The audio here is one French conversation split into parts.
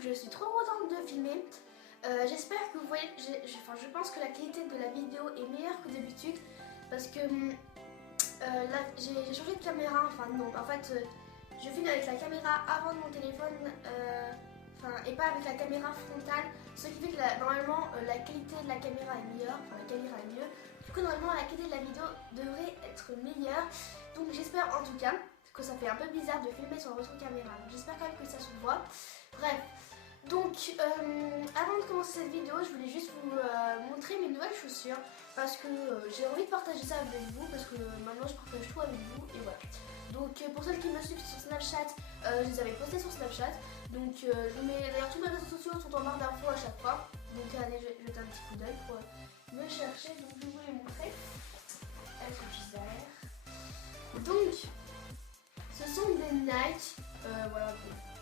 je suis trop contente de filmer. J'espère que vous voyez, je pense que la qualité de la vidéo est meilleure que d'habitude parce que là j'ai changé de caméra, enfin non, en fait je filme avec la caméra avant de mon téléphone et pas avec la caméra frontale, ce qui fait que normalement la qualité de la caméra est meilleure, enfin la caméra est mieux, du coup normalement la qualité de la vidéo devrait être meilleure, donc j'espère en tout cas que ça fait un peu bizarre de filmer sur votre caméra, donc j'espère quand même que ça se voit. Bref, donc avant de commencer cette vidéo, je voulais juste vous montrer mes nouvelles chaussures parce que j'ai envie de partager ça avec vous parce que maintenant je partage tout avec vous et voilà. Donc pour celles qui me suivent sur Snapchat, je les avais postées sur Snapchat. Donc je mets d'ailleurs tous mes réseaux sociaux sont en barre d'infos à chaque fois. Donc allez jeter un petit coup d'œil pour me chercher. Donc je vais vous les montrer. Elles sont juste derrière. Donc ce sont des Nike. Voilà.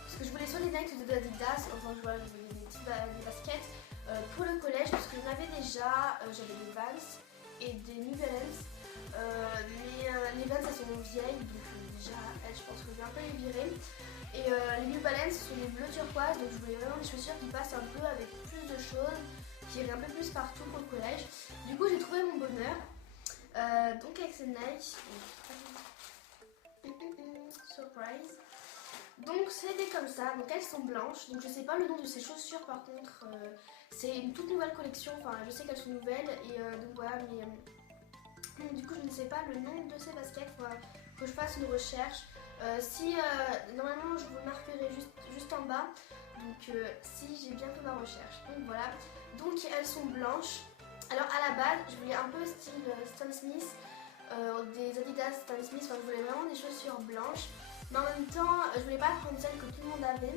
Parce que je voulais soit des Nike ou des Adidas. Enfin je voulais des baskets pour le collège parce que j'en avais déjà. J'avais des Vans et des New Balance. Mais les Vans elles sont vieilles donc déjà elles je pense que je vais un peu les virer. Et les New Balance ce sont des bleus turquoise, donc je voulais vraiment des chaussures qui passent un peu avec plus de choses, qui iraient un peu plus partout pour le collège. Du coup j'ai trouvé mon bonheur. Donc avec ces Nike. Surprise. Donc c'était comme ça, donc elles sont blanches, donc je sais pas le nom de ces chaussures par contre, c'est une toute nouvelle collection, enfin je sais qu'elles sont nouvelles et donc voilà, mais du coup je ne sais pas le nom de ces baskets, il faudra que je fasse une recherche. Normalement je vous le marquerai juste en bas, donc si j'ai bientôt ma recherche, donc voilà, donc elles sont blanches. Alors à la base je voulais un peu style Stan Smith, des Adidas Stan Smith, enfin je voulais vraiment des chaussures blanches. Mais en même temps, je voulais pas prendre celle que tout le monde avait,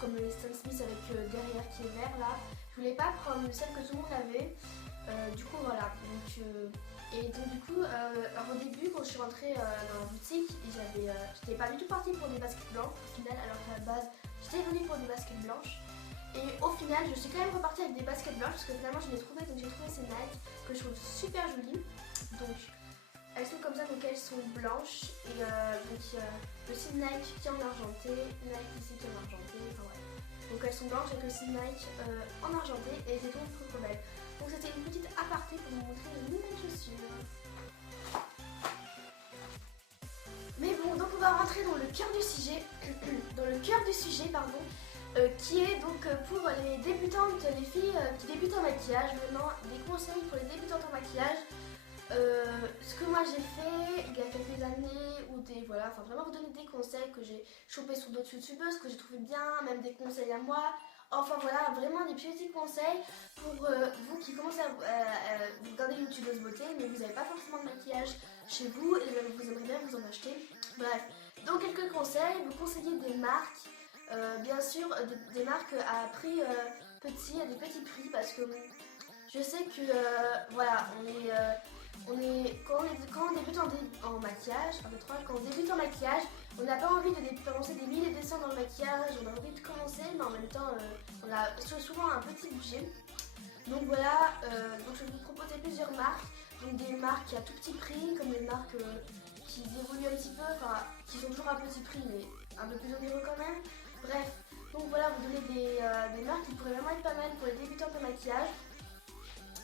comme les Stan Smith avec derrière qui est vert là. Je voulais pas prendre celle que tout le monde avait. Du coup voilà. Donc du coup, alors au début quand je suis rentrée dans la boutique, j'étais pas du tout partie pour des baskets blanches au final, alors qu'à la base j'étais venue pour des baskets blanches. Et au final, je suis quand même repartie avec des baskets blanches parce que finalement je les trouvais, donc j'ai trouvé ces Nike que je trouve super jolies. Donc elles sont comme ça, donc elles sont blanches et donc il y a le signe Nike qui est en argenté, Nike ici qui est en argenté, enfin ouais. Donc elles sont blanches avec le signe Nike en argenté et j'ai trouvé trop belle. Donc c'était une petite aparté pour vous montrer les nouvelles chaussures. Mais bon, donc on va rentrer dans le cœur du sujet, qui est donc pour les débutantes, les filles qui débutent en maquillage, maintenant des conseils pour les débutantes en maquillage. Ce que moi j'ai fait il y a quelques années, voilà, enfin vraiment vous donner des conseils que j'ai chopé sur d'autres youtubeuses, que j'ai trouvé bien, même des conseils à moi. Enfin voilà, vraiment des petits conseils pour vous qui commencez à vous regarder youtubeuse beauté, mais vous n'avez pas forcément de maquillage chez vous et vous aimeriez bien vous en acheter. Bref, donc quelques conseils, vous conseillez des marques, bien sûr des marques à prix petit, à des petits prix, parce que je sais que voilà, quand on débute en maquillage, quand on débute en maquillage, on n'a pas envie de dépenser des milliers de cents dans le maquillage, on a envie de commencer, mais en même temps, on a souvent un petit budget. Donc voilà, donc je vais vous proposer plusieurs marques, donc des marques à tout petit prix, comme des marques qui évoluent un petit peu, enfin qui sont toujours à petit prix, mais un peu plus onéreux quand même. Bref, donc voilà, vous donnez des marques qui pourraient vraiment être pas mal pour les débutants en maquillage.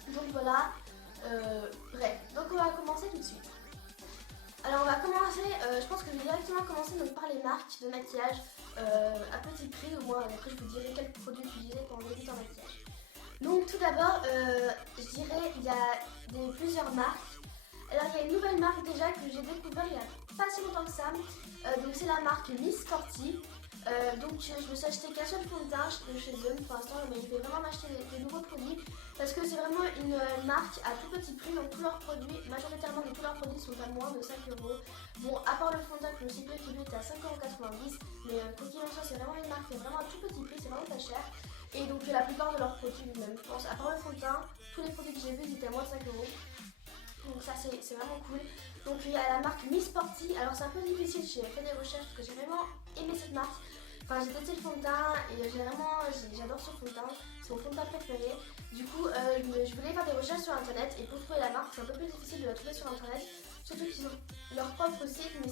Donc voilà. Bref, donc on va commencer tout de suite. Alors on va commencer, je pense que je vais directement commencer donc par les marques de maquillage à petit prix, au moins après je vous dirai quels produits utiliser quand on débute en maquillage. Donc tout d'abord, je dirais il y a plusieurs marques. Alors il y a une nouvelle marque déjà que j'ai découvert il n'y a pas si longtemps que ça, donc c'est la marque Miss Sporty. Donc je me suis acheté qu'un seul fond de teint de chez eux pour l'instant, mais je vais vraiment m'acheter des nouveaux produits parce que c'est vraiment une marque à tout petit prix, donc tous leurs produits, majoritairement tous leurs produits sont à moins de 5 €. Bon, à part le fond de teint que je me suis pris qui lui était à 5,90 €, mais quoi qu'il en soit, c'est vraiment une marque qui est vraiment à tout petit prix, c'est vraiment pas cher. Et donc la plupart de leurs produits, même je pense, à part le fond de teint, tous les produits que j'ai vus ils étaient à moins de 5 €. Donc ça c'est vraiment cool. Donc il y a la marque Miss Sporty. Alors c'est un peu difficile, j'ai fait des recherches parce que j'ai vraiment aimé cette marque. Enfin j'ai testé le fond de teint et j'adore ce fond de teint, c'est mon fond de teint préféré. Du coup je voulais faire des recherches sur internet et pour trouver la marque c'est un peu plus difficile de la trouver sur internet. Surtout qu'ils ont leur propre site mais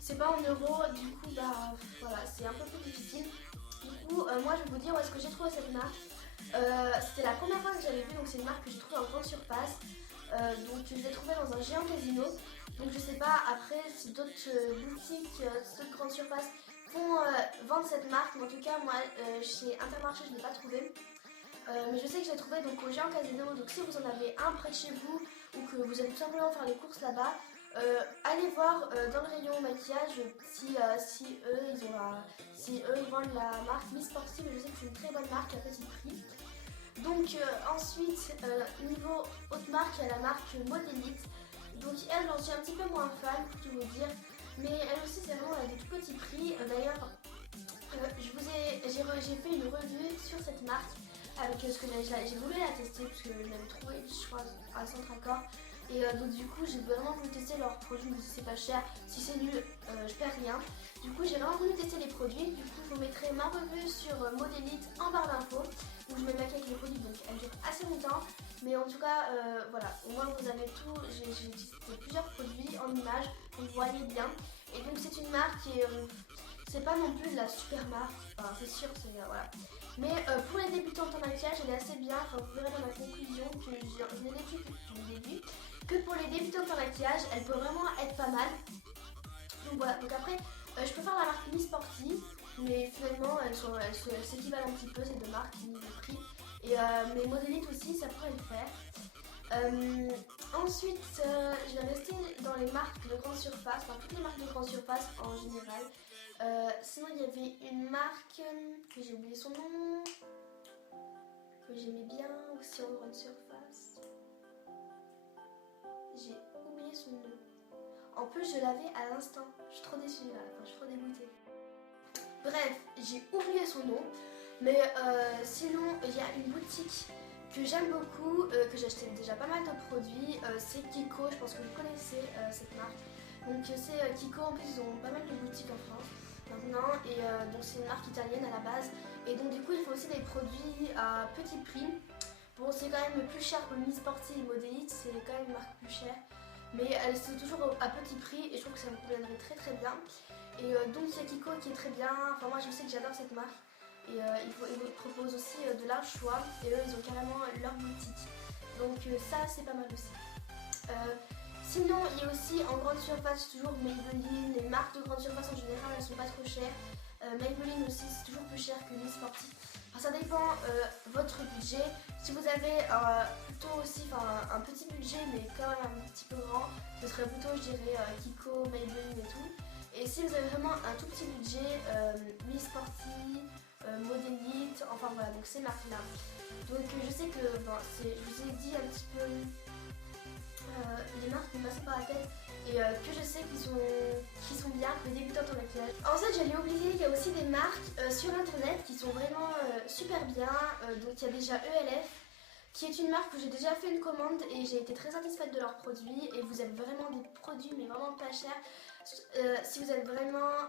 c'est pas en euros, du coup bah voilà c'est un peu plus difficile. Du coup, moi je vais vous dire où est-ce que j'ai trouvé cette marque. C'était la première fois que j'avais vu, donc c'est une marque que j'ai trouvée en grande surface. Donc je l'ai trouvée dans un géant casino. Donc je sais pas après si d'autres boutiques, d'autres grandes surfaces font vendre cette marque. Mais en tout cas, moi chez Intermarché, je ne l'ai pas trouvée. Mais je sais que je l'ai trouvé donc au géant casino. Donc si vous en avez un près de chez vous ou que vous allez tout simplement faire les courses là-bas, allez voir dans le rayon maquillage si eux ils vendent la marque Miss Sporty. Mais je sais que c'est une très bonne marque à petit prix. Donc ensuite, niveau haute marque, il y a la marque Modélite. Donc elle, j'en suis un petit peu moins fan pour tout vous dire. Mais elle aussi, c'est vraiment à des tout petits prix. D'ailleurs, j'ai fait une revue sur cette marque avec ce que j'ai voulu la tester parce que je l'avais trouvé, je crois, à Centracor. Et donc du coup, j'ai vraiment voulu tester leurs produits. Mais si c'est pas cher, si c'est nul, je perds rien. Du coup, j'ai vraiment voulu tester les produits. Du coup, je vous mettrai ma revue sur Modélite en barre d'infos où je me maquille avec les produits. Donc, elle dure assez longtemps. Mais en tout cas, voilà. Au moins, vous avez tout. J'ai testé plusieurs produits en images. Vous voyez bien. Et donc, c'est une marque qui est... c'est pas non plus de la super marque. Enfin, c'est sûr, c'est... voilà. Mais pour les débutantes en maquillage, elle est assez bien. Enfin, vous verrez dans ma conclusion que je l'ai déduit que pour les débutantes en maquillage, elle peut vraiment être pas mal. Donc voilà, donc après, je peux faire la marque Miss Sporty, mais finalement, elles s'équivalent un petit peu, ces deux marques, niveau prix. Et mes Modélite aussi, ça pourrait le faire. Ensuite, je vais rester dans les marques de grande surface, enfin toutes les marques de grande surface en général. Sinon, il y avait une marque que j'ai oublié son nom, que j'aimais bien aussi en grande surface. J'ai oublié son nom. En plus, je l'avais à l'instant. Je suis trop déçue là, enfin, je suis trop dégoûtée. Bref, j'ai oublié son nom. Mais sinon, il y a une boutique que j'aime beaucoup, que j'ai acheté déjà pas mal de produits. C'est Kiko, je pense que vous connaissez cette marque. Donc c'est Kiko, en plus ils ont pas mal de boutiques en France maintenant. Et donc c'est une marque italienne à la base. Et donc du coup, il faut aussi des produits à petit prix. Bon, c'est quand même plus cher que le Miss Sporty et Modélite, c'est quand même une marque plus chère. Mais elle c'est toujours à petit prix et je trouve que ça me conviendrait très très bien. Et donc il y a Kiko qui est très bien. Enfin moi je sais que j'adore cette marque. Et ils vous proposent aussi de large choix. Et eux ils ont carrément leur boutique. Donc ça c'est pas mal aussi. Sinon il y a aussi en grande surface toujours Maybelline. Les marques de grande surface en général elles sont pas trop chères. Maybelline aussi c'est toujours plus cher que Miss Sporty. Ça dépend votre budget. Si vous avez plutôt aussi un petit budget mais quand même un petit peu grand, ce serait plutôt je dirais Kiko, Maybelline et tout. Et si vous avez vraiment un tout petit budget, Miss Sporty, Modélite, enfin voilà, donc ces marques là. Donc je sais que je vous ai dit un petit peu les marques qui me passaient par la tête et que je sais qui sont bien pour les débutantes en maquillage. Ensuite j'allais oublier, il y a aussi des marques sur internet qui sont vraiment super bien. Donc il y a déjà ELF qui est une marque où j'ai déjà fait une commande et j'ai été très satisfaite de leurs produits. Et vous avez vraiment des produits mais vraiment pas chers. Si vous êtes vraiment...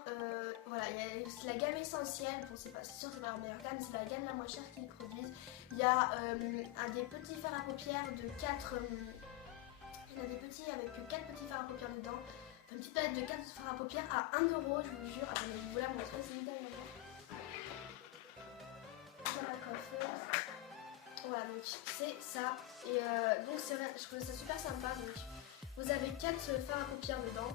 voilà, il y a aussi la gamme essentielle. Bon, c'est sûr c'est pas leur meilleure gamme, c'est la gamme la moins chère qu'ils produisent. Il y a des petits fards à paupières de 4... il y en a des petits avec 4 petits fards à paupières dedans. Enfin, une petite palette de 4 fards à paupières à 1 €, je vous jure. Attendez, je vous la montre, c'est une dingue. Dans la coiffeuse. Voilà, donc c'est ça. Et donc je trouve ça super sympa. Donc vous avez 4 fards à paupières dedans.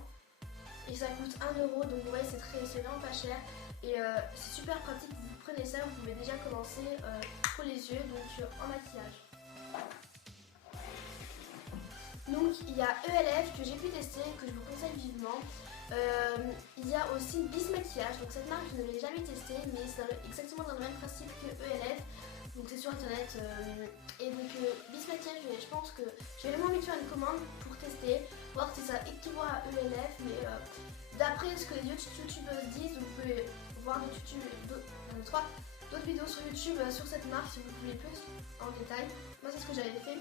Et ça coûte 1 €. Donc vous voyez, c'est vraiment pas cher. Et c'est super pratique. Vous prenez ça, vous pouvez déjà commencer pour les yeux, donc en maquillage. Donc il y a ELF que j'ai pu tester, que je vous conseille vivement. Il y a aussi Bis Maquillage, donc cette marque je ne l'ai jamais testée, mais c'est exactement dans le même principe que ELF. Donc c'est sur internet. Et donc Bis Maquillage, je pense que j'ai vraiment envie de faire une commande pour tester, voir si ça équivaut à ELF. Mais d'après ce que les youtubeurs disent, vous pouvez voir d'autres vidéos sur YouTube sur cette marque si vous voulez plus en détail. Moi c'est ce que j'avais fait.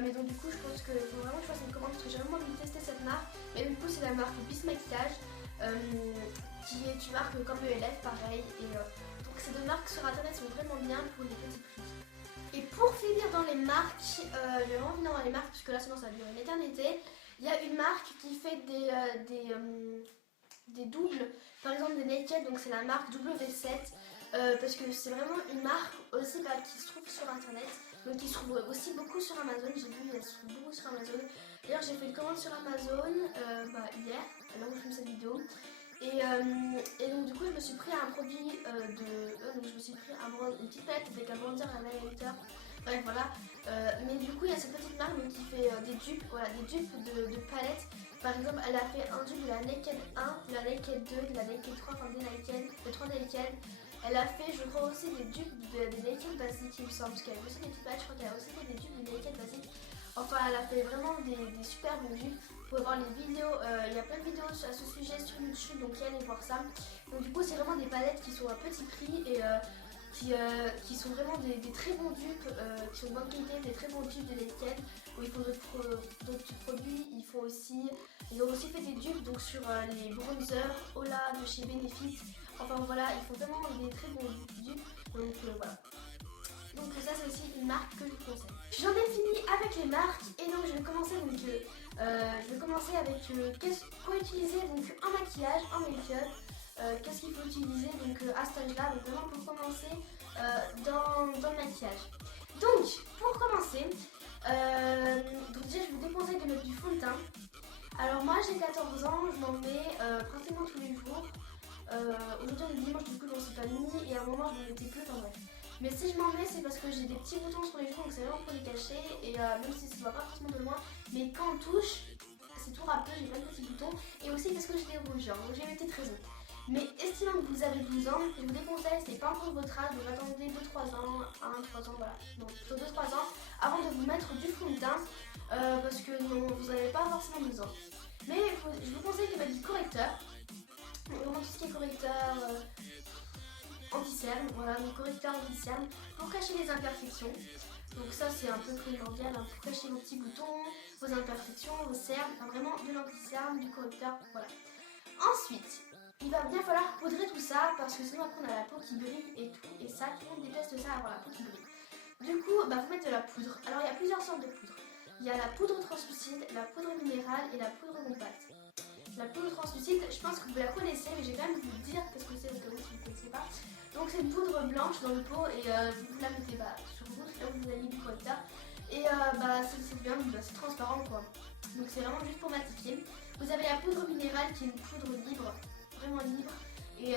Mais donc du coup je pense qu'il faut vraiment que je fasse une commande parce que j'ai vraiment envie de tester cette marque. Et du coup c'est la marque Bis Maquillage qui est une marque comme ELF pareil. Et donc ces deux marques sur internet sont vraiment bien pour les petits prix. Et pour finir dans les marques, je vais vraiment finir dans les marques parce que là sinon ça va durer une éternité. Il y a une marque qui fait des doubles, par exemple des naked, donc c'est la marque W7. parce que c'est vraiment une marque aussi qui se trouve sur internet, donc qui se trouve aussi beaucoup sur Amazon. J'ai vu, elle se trouve beaucoup sur Amazon. D'ailleurs, j'ai fait une commande sur Amazon hier, alors que je fais cette vidéo. Et donc du coup, je me suis pris un produit donc je me suis pris une petite palette avec un bronzer à l'highlighter. Bref, voilà. Mais du coup, il y a cette petite marque donc, qui fait des dupes, voilà, des dupes de palettes. Par exemple, elle a fait un dupe de la Naked 1, de la Naked 2, de la Naked 3, enfin des Naked, de 3 Naked. Elle a fait, je crois, aussi des dupes des Naked Basic, il me semble, parce qu'elle a aussi des petites palettes, je crois qu'elle a aussi fait des dupes des Naked Basic. Enfin, elle a fait vraiment des super bons dupes. Vous pouvez voir les vidéos, il y a plein de vidéos à ce sujet sur YouTube, donc allez voir ça. Donc du coup, c'est vraiment des palettes qui sont à petit prix et qui sont vraiment des très bons dupes, qui sont de bonne qualité, des très bons dupes de Naked, où ils font d'autres produits. Ils ont aussi fait des dupes donc, sur les bronzers Ola de chez Benefit. Enfin voilà, ils font vraiment des très bons dupes, donc voilà. Donc ça c'est aussi une marque que je vous conseille. J'en ai fini avec les marques et donc je vais commencer avec quoi utiliser donc en maquillage, en make-up. Qu'est-ce qu'il faut utiliser donc à cet âge-là, donc vraiment pour commencer dans le maquillage. Donc pour commencer, donc déjà je vous déconseille de mettre du fond de teint. Alors moi j'ai 14 ans, je m'en mets pratiquement tous les jours. Aujourd'hui on est dimanche, du coup je m'en suis pas mis et à un moment je m'en mettais plus, enfin bref. Mais si je m'en mets c'est parce que j'ai des petits boutons sur les joues, donc c'est vraiment pour les cacher. Et même si ça ne va pas forcément de loin, mais quand on touche, c'est tout râpeux, j'ai plein de petits boutons. Et aussi parce que j'ai des rougeurs, donc j'ai mes petites raisons. Mais estimant que vous avez 12 ans, je vous déconseille, c'est pas encore votre âge, donc attendez 2-3 ans, 1-3 ans, voilà, non, plutôt 2-3 ans, avant de vous mettre du fond de teint, parce que non, vous n'avez pas forcément 12 ans. Mais je vous conseille de mettre du correcteur, vraiment tout ce qui est correcteur anti-cerne, voilà, donc correcteur anti-cerne, pour cacher les imperfections. Donc ça c'est un peu primordial, hein, pour cacher vos petits boutons, vos imperfections, vos cernes, enfin, vraiment de l'anti-cerne, du correcteur, voilà. Ensuite, il va bien falloir poudrer tout ça parce que sinon après on a la peau qui brille et tout, et ça tout le monde déteste ça, avoir la peau qui brille. Du coup, faut mettre de la poudre. Alors il y a plusieurs sortes de poudre. Il y a la poudre translucide, la poudre minérale et la poudre compacte. La poudre translucide, je pense que vous la connaissez, mais je vais quand même vous dire qu'est-ce que c'est au cas où si vous ne connaissez pas. Donc c'est une poudre blanche dans le pot et vous la mettez sur vous, là où vous avez mis du correcteur. Et c'est bien, c'est transparent quoi. Donc c'est vraiment juste pour mattifier. Vous avez la poudre minérale qui est une poudre libre, vraiment libre, et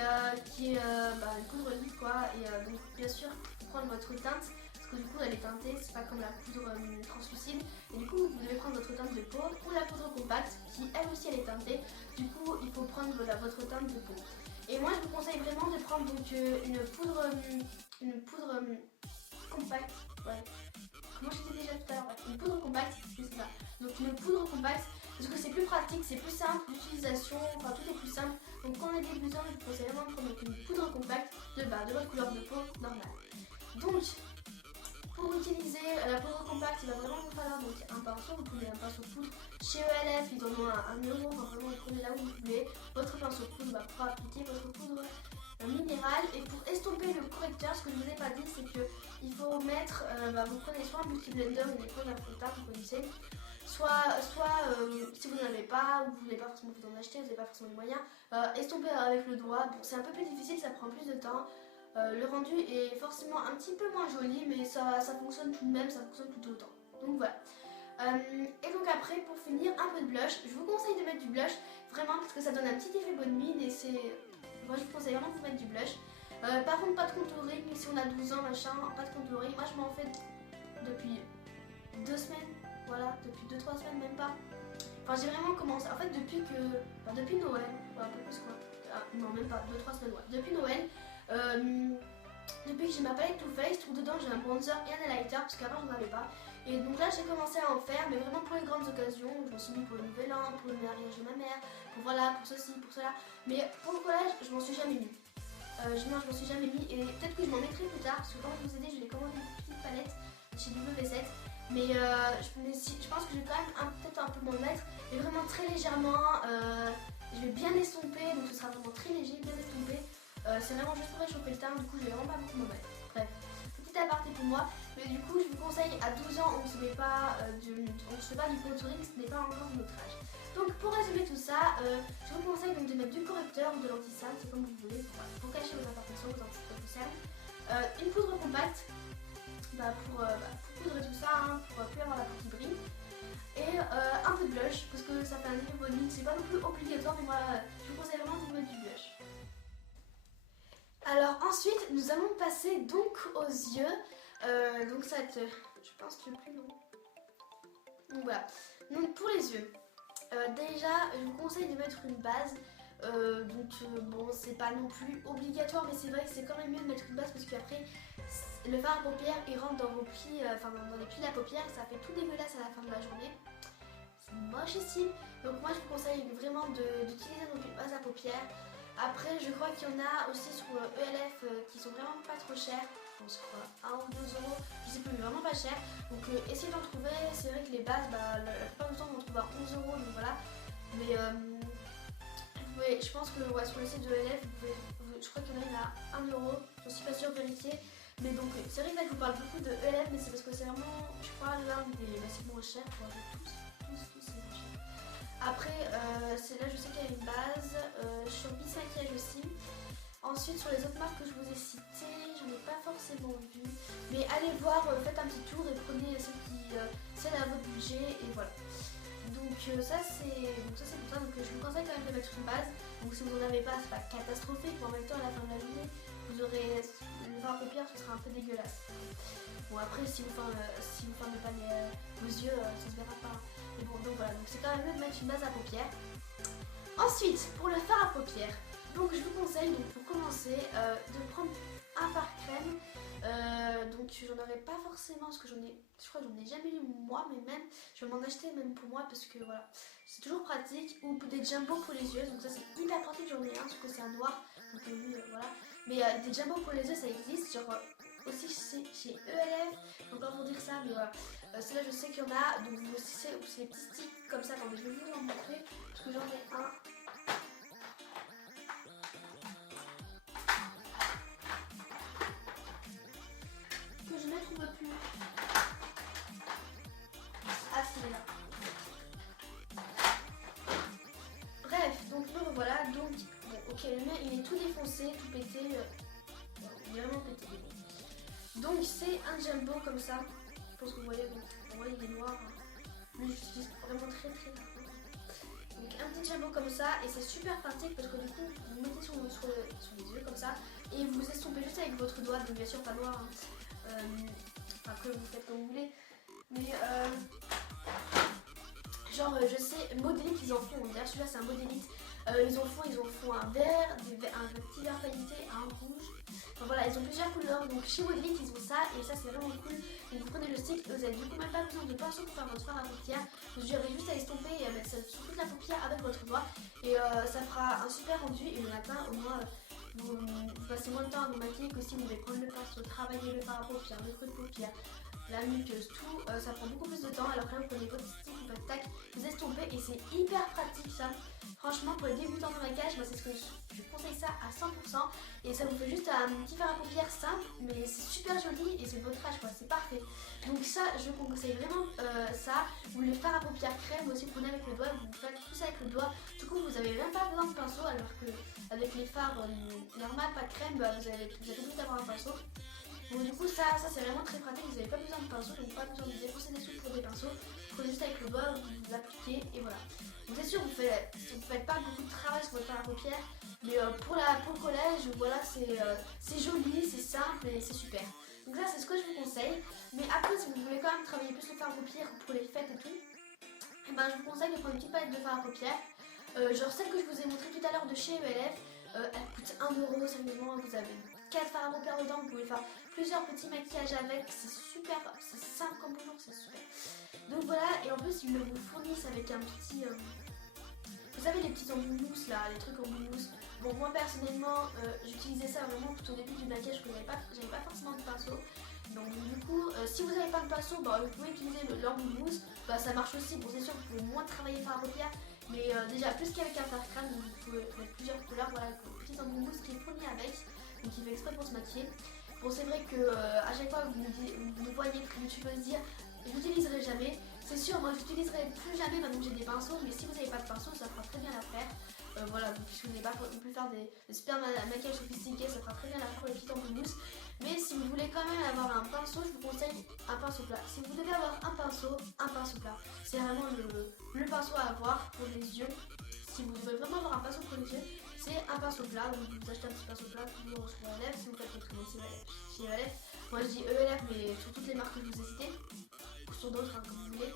qui est une poudre libre quoi. Et donc bien sûr, pour prendre votre teinte, parce que du coup elle est teintée, c'est pas comme la poudre translucide. Et du coup vous devez prendre votre teinte de peau ou la poudre compacte qui elle aussi elle est teintée. Du coup il faut prendre votre teinte de peau. Et moi je vous conseille vraiment de prendre donc une poudre compacte. Ouais. Comment je disais déjà tout à l'heure, une poudre compacte, c'est ça. Donc une poudre compacte, parce que c'est plus pratique, c'est plus simple d'utilisation, enfin tout est plus simple. Donc quand on est débutant, je vous conseille vraiment de prendre une poudre compacte de votre couleur de peau normale. Donc pour utiliser la poudre compacte, il va vraiment vous falloir donc un pinceau, vous prenez un pinceau poudre. Chez ELF, ils en ont un euro, enfin vraiment vous prenez là où vous voulez votre pinceau poudre pour appliquer votre poudre minérale. Et pour estomper le correcteur, ce que je ne vous ai pas dit, c'est que il faut mettre, vous prenez soit un beauty blender ou une éponge à fond de teint, vous connaissez, soit si vous n'en avez pas ou vous n'avez pas forcément envie d'en acheter, vous n'avez pas forcément les moyens, estomper avec le doigt. Bon, c'est un peu plus difficile, ça prend plus de temps. Le rendu est forcément un petit peu moins joli, mais ça fonctionne tout de même, ça fonctionne tout autant. Donc voilà. Et donc après, pour finir, un peu de blush. Je vous conseille de mettre du blush, vraiment, parce que ça donne un petit effet bonne mine et c'est... Moi je vous conseille vraiment de vous mettre du blush. Par contre, pas de contouring, si on a 12 ans, machin, pas de contouring. Moi je m'en fais depuis 2 semaines, voilà, depuis 2-3 semaines, même pas. Enfin, j'ai vraiment commencé, en fait, depuis Noël, un peu plus quoi. Non, même pas, 2-3 semaines, ouais. Depuis Noël, depuis que j'ai ma palette Too Faced, où dedans j'ai un bronzer et un highlighter, parce qu'avant j'en avais pas. Et donc là j'ai commencé à en faire, mais vraiment pour les grandes occasions. Je me suis mis pour le nouvel an, pour le mariage de ma mère, pour voilà, pour ceci, pour cela. Mais pour le collège, je m'en suis jamais mis. Je m'en suis jamais mis, et peut-être que je m'en mettrai plus tard, parce que comme je vous ai dit, je l'ai commandé une petite palette chez W7. Mais je pense que je vais quand même peut-être un peu m'en mettre, mais vraiment très légèrement. Je vais bien estomper, donc ce sera vraiment très léger, bien estompé. C'est vraiment juste pour réchauffer le teint, du coup je vais vraiment pas beaucoup m'en mettre. Bref, petit aparté pour moi, mais du coup je vous conseille à 12 ans on ne se met pas du contouring, ce n'est pas encore notre âge. Donc pour résumer tout ça, je vous conseille donc de mettre du correcteur ou de l'anti-sale, c'est comme vous voulez, pour cacher vos imperfections, vos anti-sales. Une poudre compacte pour poudrer tout ça, hein, pour plus avoir la peau qui brille. Et un peu de blush, parce que ça fait un effet bonning, c'est pas non plus obligatoire, mais moi je vous conseille vraiment de mettre du blush. Alors ensuite, nous allons passer donc aux yeux. Donc ça va être, je pense, le plus long. Donc voilà. Donc pour les yeux, déjà, je vous conseille de mettre une base. Bon, c'est pas non plus obligatoire, mais c'est vrai que c'est quand même mieux de mettre une base parce qu'après, le fard à paupières il rentre dans vos plis, dans les plis de la paupière, et ça fait tout dégueulasse à la fin de la journée. C'est mochissime. Donc moi, je vous conseille vraiment d'utiliser donc une base à paupières. Après, je crois qu'il y en a aussi sur ELF qui sont vraiment pas trop chers. Je pense quoi, 1 ou 2 euros, je sais plus, mais vraiment pas cher. Donc essayez d'en trouver. C'est vrai que les bases, la plupart du temps, on en trouve à 11 euros, donc voilà. Mais je pense que sur le site de ELF, je crois qu'il y en a à 1 euro. Je suis pas sûre de vérifier. Mais donc, c'est vrai que là, je vous parle beaucoup de ELF, mais c'est parce que c'est vraiment, je crois, l'un des moins chers. Tous, c'est moins cher. Après, c'est là, je sais qu'il y a une base. Sur Bis Maquillage aussi. Ensuite, sur les autres marques que je vous ai citées, j'en ai pas forcément vu. Mais allez voir, faites un petit tour et prenez celle à votre budget et voilà. Donc ça c'est pour ça. Donc je vous conseille quand même de mettre une base. Donc si vous n'en avez pas, c'est pas catastrophique, mais en même temps à la fin de la journée, vous aurez le fard à paupières, ce sera un peu dégueulasse. Bon après si vous fermez pas vos yeux, ça se verra pas. Mais bon donc voilà, donc c'est quand même mieux de mettre une base à paupières. Ensuite, pour le fard à paupières, donc je vous conseille donc pour commencer de prendre un fard crème. Donc j'en aurais pas forcément parce que je crois que j'en ai jamais eu moi, mais même je vais m'en acheter même pour moi parce que voilà, c'est toujours pratique. Ou des jumbo pour les yeux, donc ça c'est hyper pratique, j'en ai un sauf que c'est un noir, donc voilà. Mais des jumbo pour les yeux ça existe, genre aussi chez ELF, encore pour dire ça, mais voilà. C'est là je sais qu'il y en a, donc aussi c'est les petits sticks comme ça, attendez je vais vous en montrer parce que j'en ai un. Que je ne trouve plus. Ah, c'est là. Bref, donc me revoilà. Donc, bon, ok, le mien il est tout défoncé, tout pété. Il est vraiment pété. Donc, c'est un jumbo comme ça. Je pense que vous voyez, donc, vous voyez, il est noir. Mais j'utilise vraiment très très rarement. Donc, un petit jumbo comme ça, et c'est super pratique parce que du coup, vous mettez sur les yeux comme ça, et vous estompez juste avec votre doigt, donc bien sûr pas noir. Hein. Après vous faites comme vous voulez, mais genre je sais Modélite ils en font, d'ailleurs celui-là c'est un Modélite, ils en font un vert, un petit vert pailleté, un rouge, enfin, voilà ils ont plusieurs couleurs, donc chez Modélite ils ont ça et ça c'est vraiment cool. Donc vous prenez le stick, vous avez du coup même pas besoin de pinceau pour faire votre fard à paupières, vous avez juste à estomper et à mettre ça sur toute la paupière avec votre doigt et ça fera un super rendu et le matin au moins vous passez moins de temps à vous maquiller que si vous devez prendre le pinceau, travailler le fard à paupières, le creux de paupières, la muqueuse, tout, ça prend beaucoup plus de temps. Alors que là vous prenez votre stick, votre tac, vous estompez et c'est hyper pratique ça. Franchement pour les débutants de maquillage, moi c'est ce que je conseille ça à 100% et ça vous fait juste un petit fard à paupières simple mais c'est super joli et c'est votre âge quoi, c'est parfait. Donc ça je vous conseille vraiment ça, ou les fards à paupières crème, vous aussi prenez avec le doigt, vous faites tout ça avec le doigt, du coup vous avez même pas besoin de pinceau alors que avec les fards normales, pas de crème, vous avez obligé d'avoir un pinceau. Donc du coup ça c'est vraiment très pratique, vous n'avez pas besoin de pinceau, donc pas besoin de défoncer des sous pour des pinceaux, vous prenez juste avec le doigt, vous l'appliquez et voilà. Donc c'est sûr vous faites pas beaucoup de travail sur votre fard à paupières, mais pour le collège, voilà c'est joli, c'est simple et c'est super. Donc ça c'est ce que je vous conseille, mais après si vous voulez quand même travailler plus le fard à paupières pour les fêtes et tout, et ben, je vous conseille de prendre une petite palette de fard à paupières, genre celle que je vous ai montrée tout à l'heure de chez ELF. Elle coûte 1 euro, sérieusement, vous avez 4 fards à paupières dedans, vous pouvez faire plusieurs petits maquillages avec, c'est super, c'est simple comme bonjour, c'est super. Donc voilà, et en plus ils me vous fournissent avec un petit, vous savez les petits embouts mousse là, les trucs embouts mousse. Bon moi personnellement, j'utilisais ça vraiment tout au début du maquillage, que j'avais pas forcément de pinceau. Donc du coup, si vous n'avez pas de pinceau, bah, vous pouvez utiliser l'embout mousse, bah, ça marche aussi, bon c'est sûr que vous pouvez moins travailler fard à paupières. Mais déjà plus qu'avec un fard crème, vous pouvez mettre plusieurs couleurs, voilà, le petit embout mousse qui est fourni avec, donc il fait exprès pour se maquiller. Bon c'est vrai que à chaque fois que vous nous voyez que YouTube se dire je l'utiliserai jamais, c'est sûr, moi j'utiliserai plus jamais maintenant que j'ai des pinceaux, mais si vous n'avez pas de pinceau, ça fera très bien l'affaire. Voilà, puisque vous n'avez pas non plus faire des super maquillages sophistiqués, ça fera très bien l'affaire pour les petites ampoules. Mais si vous voulez quand même avoir un pinceau, je vous conseille un pinceau plat. Si vous devez avoir un pinceau plat. C'est vraiment le pinceau à avoir pour les yeux. Si vous devez vraiment avoir un pinceau pour les yeux, c'est un pinceau plat. Donc vous achetez un petit pinceau plat toujours sur la lèvre. Si vous faites votre chez ELF. Moi je dis ELF, mais sur toutes les marques que je vous ai citées, ou sur d'autres hein, comme vous voulez.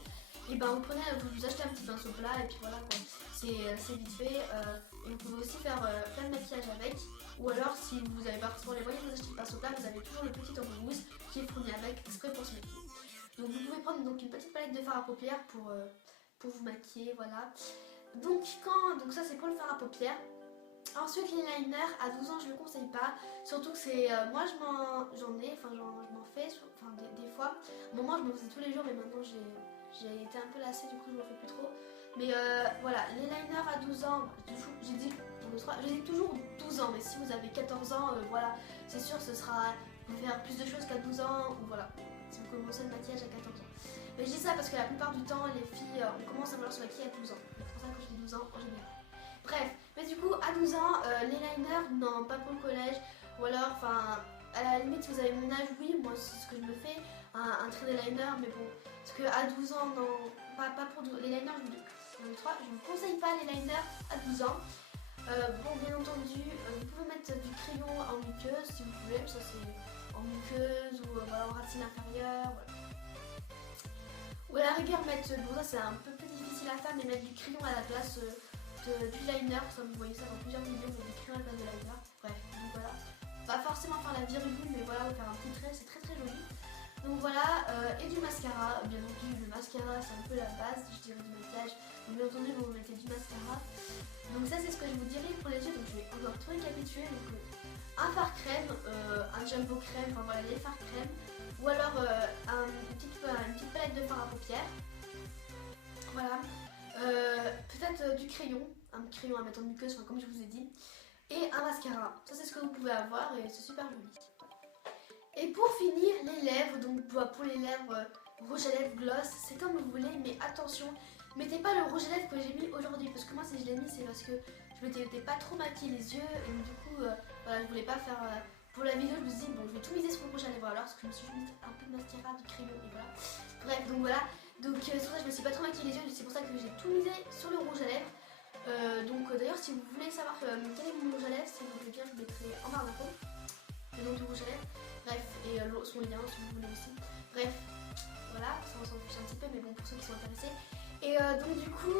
Et ben vous prenez, vous achetez un petit pinceau plat et puis voilà quoi. C'est vite fait. Et vous pouvez aussi faire plein de maquillage avec. Ou alors si vous n'avez pas forcément les moyens de vous acheter le pinceau plat, vous avez toujours le petit tampon mousse qui est fourni avec exprès pour se maquiller. Donc vous pouvez prendre donc une petite palette de fard à paupières pour vous maquiller, voilà. Donc ça c'est pour le fard à paupières. Ensuite les liners, à 12 ans je ne le conseille pas, surtout que c'est, moi j'en m'en fais, enfin des fois. Au moment je m'en faisais tous les jours mais maintenant j'ai été un peu lassée, du coup je m'en fais plus trop. Mais voilà, les liners à 12 ans, j'ai dit toujours 12 ans, mais si vous avez 14 ans, voilà, c'est sûr ce sera, vous pouvez faire plus de choses qu'à 12 ans, ou voilà, si vous commencez le maquillage à 14 ans. Mais je dis ça parce que la plupart du temps, les filles, on commence à vouloir se maquiller à 12 ans. C'est pour ça que je dis 12 ans en général. Bref, mais du coup, à 12 ans, les liners, non, pas pour le collège, ou alors, enfin, à la limite, si vous avez mon âge, oui, moi c'est ce que je me fais, un trait de liner, mais bon, parce que à 12 ans, non, pas pour les liners, je ne vous conseille pas les liners à 12 ans. Bon, bien entendu, vous pouvez mettre du crayon en muqueuse si vous voulez, ça c'est en muqueuse ou voilà, en racine inférieure. Voilà. Ou à la rigueur, mettre, bon ça c'est un peu plus difficile à faire, mais mettre du crayon à la place du liner, ça vous voyez ça dans plusieurs vidéos, mais du crayon à la place de liner. Bref, donc voilà. Pas forcément faire la virgule, mais voilà, faire un petit trait, c'est très très joli. Donc voilà, et du mascara, bien entendu, le mascara c'est un peu la base, je dirais, du maquillage. Donc, bien entendu, vous mettez du mascara. Donc ça c'est ce que je vous dirais pour les yeux, donc je vais encore tout récapituler. Donc un fard crème, un jumbo crème, enfin voilà les fards crème, ou alors une petite palette de fard à paupières. Voilà, peut-être du crayon, un crayon à mettre en muqueuse, enfin, comme je vous ai dit, et un mascara. Ça c'est ce que vous pouvez avoir et c'est super joli. Et pour finir, les lèvres, donc pour les lèvres, rouge à lèvres, gloss, c'est comme vous voulez, mais attention, mettez pas le rouge à lèvres que j'ai mis aujourd'hui, parce que moi si je l'ai mis c'est parce que je m'étais pas trop maquillée les yeux, et du coup, voilà, je voulais pas faire, pour la vidéo je me suis dit, bon je vais tout miser sur le rouge à lèvres alors, parce que je me suis mis un peu de mascara, du crayon, et voilà. Bref, donc voilà, donc c'est pour ça que je me suis pas trop maquillée les yeux, c'est pour ça que j'ai tout misé sur le rouge à lèvres. Donc d'ailleurs si vous voulez savoir quel est mon rouge à lèvres, si vous voulez bien, je vous mettrai en barre d'infos le nom du rouge à lèvres. Bref, et son lien si vous voulez aussi. Bref, voilà, ça on s'en fiche un petit peu, mais bon pour ceux qui sont intéressés. Et donc du coup,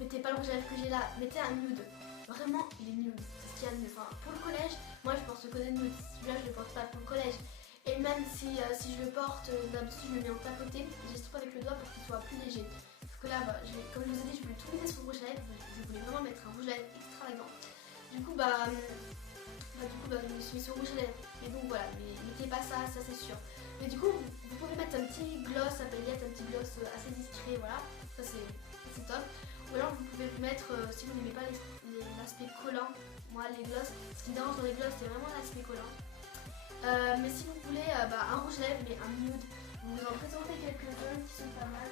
mettez pas le rouge à lèvres que j'ai là, mettez un nude. Vraiment, il est nude, c'est ce qu'il y a de mieux. Enfin, pour le collège, moi je porte le côté nude, celui-là je le porte pas pour le collège. Et même si je le porte, d'habitude je le mets en tapoté, j'estompe avec le doigt pour qu'il soit plus léger. Sauf que là, comme je vous ai dit, je voulais tout miser sur le rouge à lèvres, je voulais vraiment mettre un rouge à lèvres extravagant. Du coup, je me suis mis sur rouge à lèvres. Mais donc voilà, mais mettez pas ça, ça c'est sûr. Mais du coup, vous pouvez mettre un petit gloss à paillettes, un petit gloss assez discret, voilà. Ça c'est top. Ou alors vous pouvez mettre, si vous n'aimez pas l'aspect collant, moi les gloss, ce qui me dérange dans les gloss c'est vraiment l'aspect collant. Mais si vous voulez un rouge à lèvres mais un nude, vous en présentez quelques-uns qui sont pas mal.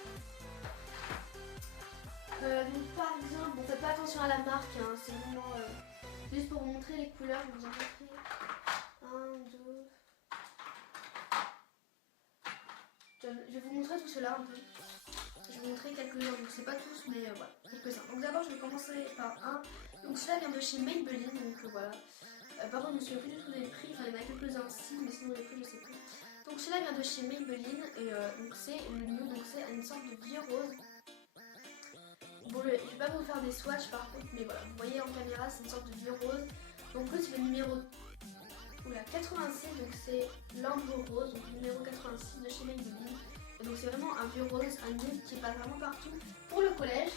Donc par exemple, bon, faites pas attention à la marque, hein, c'est vraiment juste pour vous montrer les couleurs, je vais vous en montrer 1, 2. Je vais vous montrer tout cela un peu. Je vais vous montrer quelques-uns, donc c'est pas tous, mais voilà, quelques-uns. Donc d'abord, je vais commencer par un. Donc celui-là vient de chez Maybelline, donc voilà. Par contre, je ne me souviens plus du tout des prix, enfin il y en a quelques-uns aussi, mais sinon les prix, je sais plus. Donc celui-là vient de chez Maybelline, et donc c'est le nude, donc c'est une sorte de vieux rose. Bon, je vais pas vous faire des swatchs par contre, mais voilà, vous voyez en caméra, c'est une sorte de vieux rose. Donc là, c'est le numéro 86, donc c'est l'ambre rose, donc le numéro 86 de chez Maybelline. Et donc c'est vraiment un vieux rose, un nude qui passe vraiment partout pour le collège.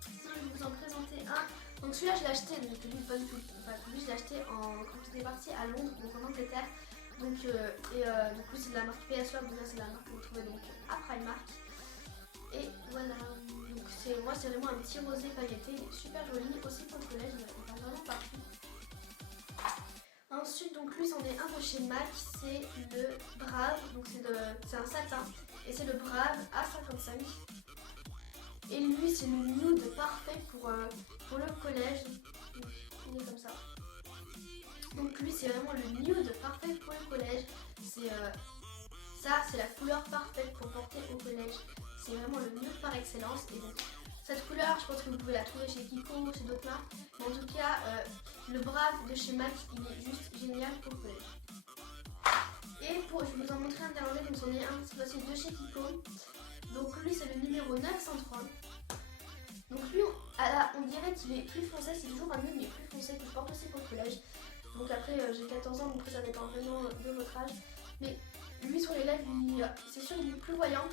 Sinon, je vais vous en présenter un. Donc celui-là, je l'ai acheté, donc lui, pas du tout. Enfin, lui, je l'ai acheté quand j'étais partie à Londres, donc en Angleterre. Donc, donc lui, c'est de la marque PS Love, donc là, c'est la marque que vous trouvez donc à Primark. Et voilà, donc moi c'est vraiment un petit rosé pailleté, il est super joli, aussi pour le collège, il passe vraiment partout. Ensuite, donc lui c'en est un de chez MAC, c'est le Brave, donc c'est un satin, Et c'est le Brave A55. Et lui, c'est le nude parfait pour le collège. Il est comme ça. Donc lui, c'est vraiment le nude parfait pour le collège. Ça, c'est la couleur parfaite pour porter au collège. C'est vraiment le nude par excellence. Et donc, cette couleur, je pense que vous pouvez la trouver chez Kiko ou chez d'autres marques. Mais en tout cas, le Brave de chez MAC, il est juste génial pour le collège. Et je vais vous en montrer un dernier, donc c'en est un, c'est aussi de chez Kiko. Donc lui, c'est le numéro 903. Donc lui, on dirait qu'il est plus foncé, c'est toujours un nude, mais plus foncé que je porte aussi pour le collège. Donc après, j'ai 14 ans, donc ça dépend vraiment de votre âge. Mais lui, sur les lèvres, c'est sûr, il est plus voyant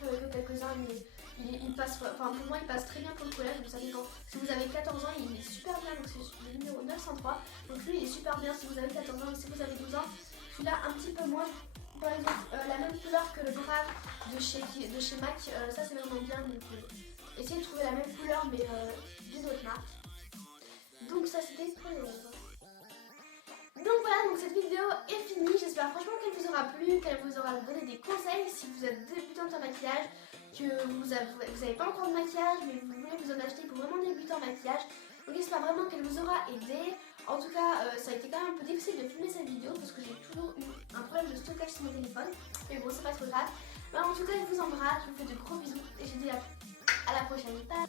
que quelques-uns, mais il passe, enfin pour moi, il passe très bien pour le collège, donc ça dépend. Si vous avez 14 ans, il est super bien, donc c'est le numéro 903. Donc lui, il est super bien si vous avez 14 ans, mais si vous avez 12 ans, celui-là un petit peu moins. Par exemple, la même couleur que le Brave de chez MAC, ça c'est vraiment bien, donc essayez de trouver la même couleur, mais d'une autre marque. Donc ça c'était pour les lèvres. Donc voilà, donc cette vidéo est finie. J'espère franchement qu'elle vous aura plu, qu'elle vous aura donné des conseils si vous êtes débutante en maquillage, que vous n'avez pas encore de maquillage, mais vous voulez vous en acheter pour vraiment débuter en maquillage. Donc j'espère vraiment qu'elle vous aura aidé. En tout cas, ça a été quand même un peu difficile de filmer cette vidéo parce que j'ai toujours eu un problème de stockage sur mon téléphone. Mais bon, c'est pas trop grave. Mais en tout cas, je vous embrasse, je vous fais de gros bisous et je vous dis à la prochaine. Bye.